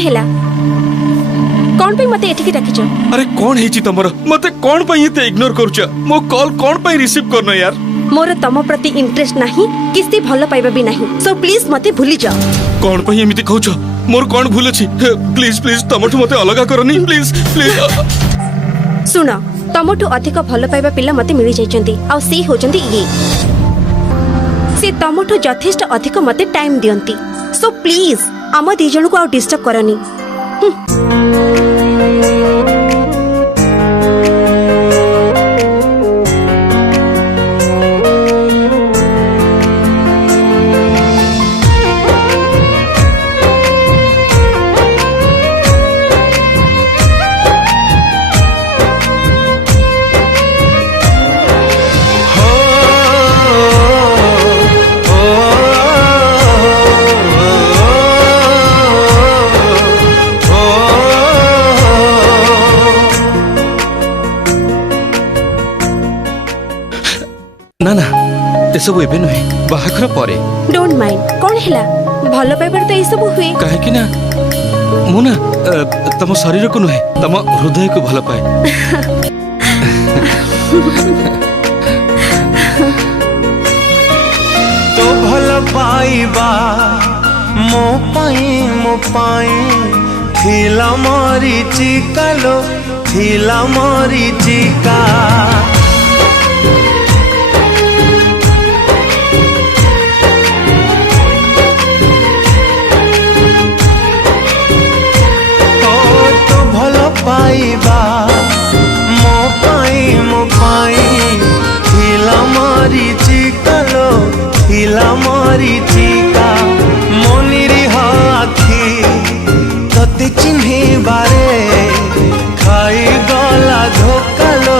हैला कौन पे मते एठिकी डाकिछ? अरे कौन हेची तमर मते कौन पे एते इग्नोर करूछ? मो कॉल कौन पे रिसीव करनो यार? मोर तम प्रति इंटरेस्ट नाही किसी भलो पाइबा भी नाही, सो प्लीज मते भूली जाओ। कौन पे एमिति कहूछ? मोर कौन भूल अछि? प्लीज प्लीज तमठु मते अलगा करनी प्लीज प्लीज। सुनो तमठु अधिक भलो पाइबा पिला मते मिली जाइचंती आ से होचंती ये से तमठु यथेष्ट अधिक मते टाइम दियंती, सो प्लीज आम दी जन को आ डिस्टर्ब करनी। ना ना ए सब एबे नहे बाहाघर परे। डोंट माइंड कौन हैला भलो पाइबार तो ए सब हुए काहे कि ना मु ना तम शरीर को नहे तम हृदय को भलो पाए। तो भलो पाइबा मो पाई थिला मरीचिका लो थिला मरीचिका पाइबा मो पाई थिला मरीचिका लो थिला मरीचिका मोनिरी हाथी तते चिन्हे बारे खाई गला धोका लो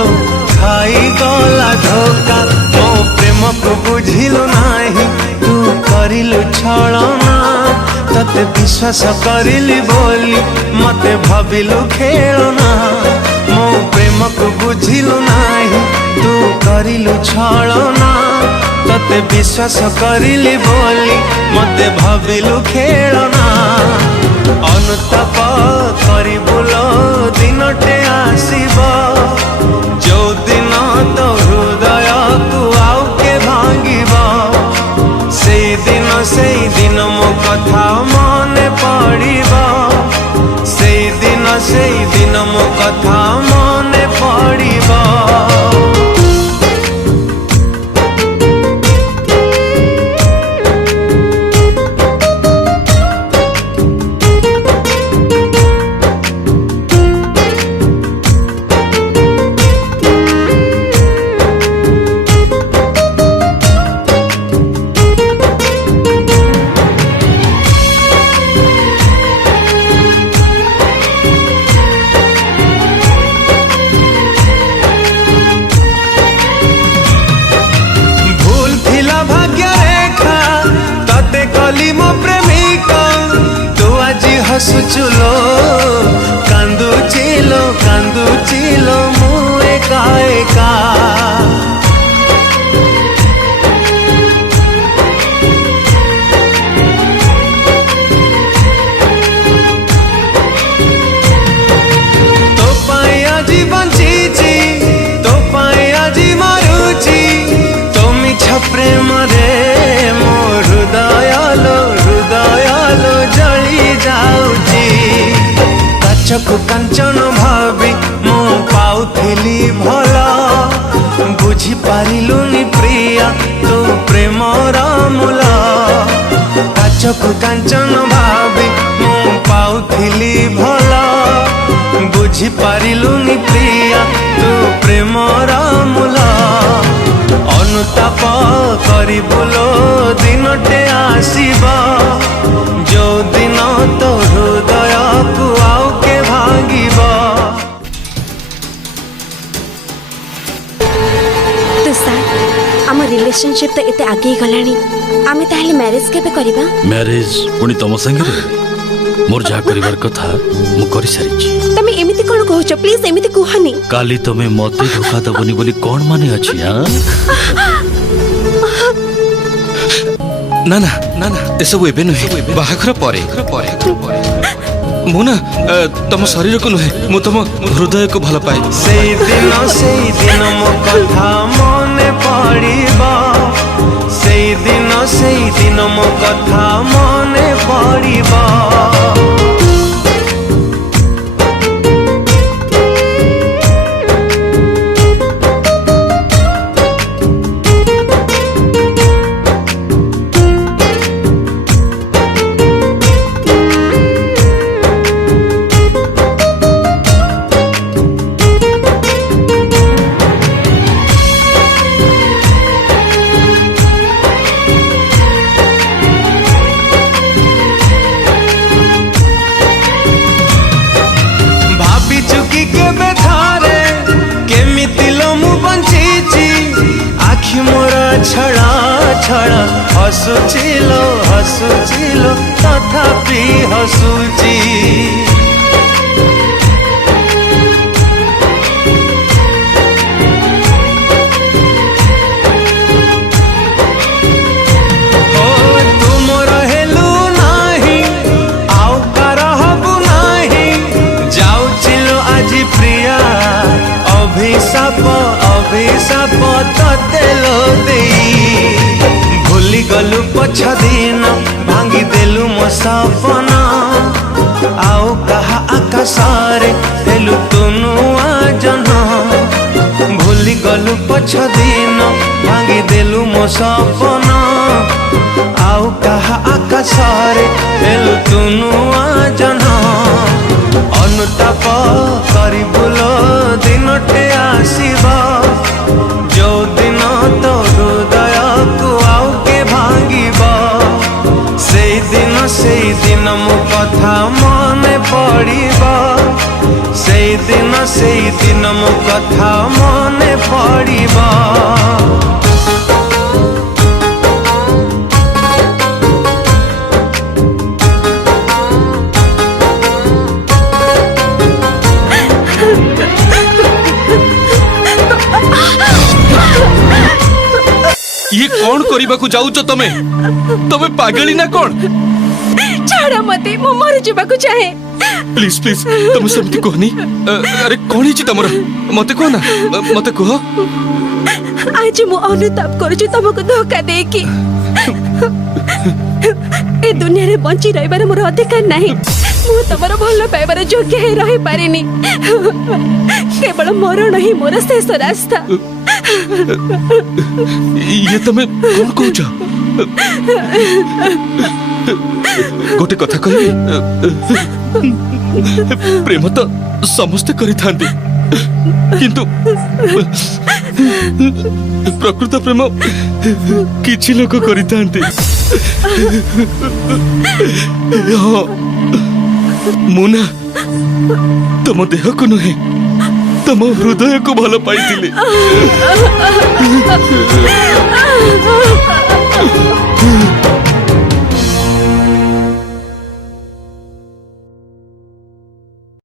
खाई गला धोका मो प्रेम को बुझिलु नाही तू करिलु छलना तते विश्वास करिली बोली मते भाविलु खेलना मो प्रेम को बुझिलु नाही तू करिलु छलना तते विश्वास करिली बोली मते भाविलु खेलना अनुताप करिबुलो दिनटे आसीबो जो दिन तो हृदय को आउ के भांगिबो सेई दिन मो कथा मने पड़िबो सेई दिन मो कथा मने पड़िबो। हसुचुलो कांदुचिलो मु एका एका तो पाई आजी बंचीची तो पाई आजी मारुची तो मिछ प्रेम रे मो हृदय लो जली जाऊची काचक कांचन भावी मो पाउथिली भला बुझी पारिलुनी प्रिया तू प्रेमर मूल काचक कांचन भावी मो पाउथिली भला बुझी पारिलुनी प्रिया तू प्रेमर मूल अनुताप करिबुलो दिनटे आसीबा जो दिन तो हृदय को आउ के भांगिबा। तुषार आम रिलेशनशिप तो एते आगे गलानी आमे ताहले मैरिज केबे करिबा? मैरिज पुनी तम संगे मोर जा करिवार कथा मु करि सारिछि। तमे एमिति कोन कहउछ? प्लीज एमिति कुहनी। काली तमे मते धोखा दबनी बोली कोन माने अछि? ना ना ना ना ए सब एबे नहे बाहाघर परे मुना तम शरीर को नुहे मु तम हृदय को भल पाए सेई दिन मो कथा मने पड़िबा सेई दिन मो कथा मने पड़िबा छड़ा छड़ा हसुचिलो तथापि हसुची तुम रहेलु नाही आउ करहबु नाही जाउचिलो आज प्रिया अभिशाप ततेलो भूली गलु पछ दिन भांगी देलु मो सपना आउ कहा आकाशरे हेलु तुनुआ जना भूली गलु पछ दिन भांगी देलु मो सपना आउ कहा आकाशरे हेलु तुनुआ जना अनुताप करिबुलो दिनटे आसीबा जो दिन तो हृदय को आउ के भांगिबा सेई दिन मो कथा मने पड़िबा सेई दिन मो कथा मने पड़िबा ये कौन करबा को जाउछ तमे तमे पागली ना कौन छाड़ा मते मो मर जीवाकू चाहे प्लीज प्लीज तुम समती कहनी अरे कौन हिची तमर मते कह ना मते कह आज मु अनुताप करूछु तुमको धोखा देकी ए दुनिया रे बंची रहिबार मोर अधिकार नाही मु तमर भल पाइबार योग्य हे रहि पारिनी केवल मरण ही मोर शेष रास्ता ये तमे कौन कहछ गोटे कथा कहि प्रेम तो समस्त करि थांती किंतु प्रकृत प्रेम किछि लोक करि थांती मुना तुम देह को नुहे तुम हृदय को भल पाई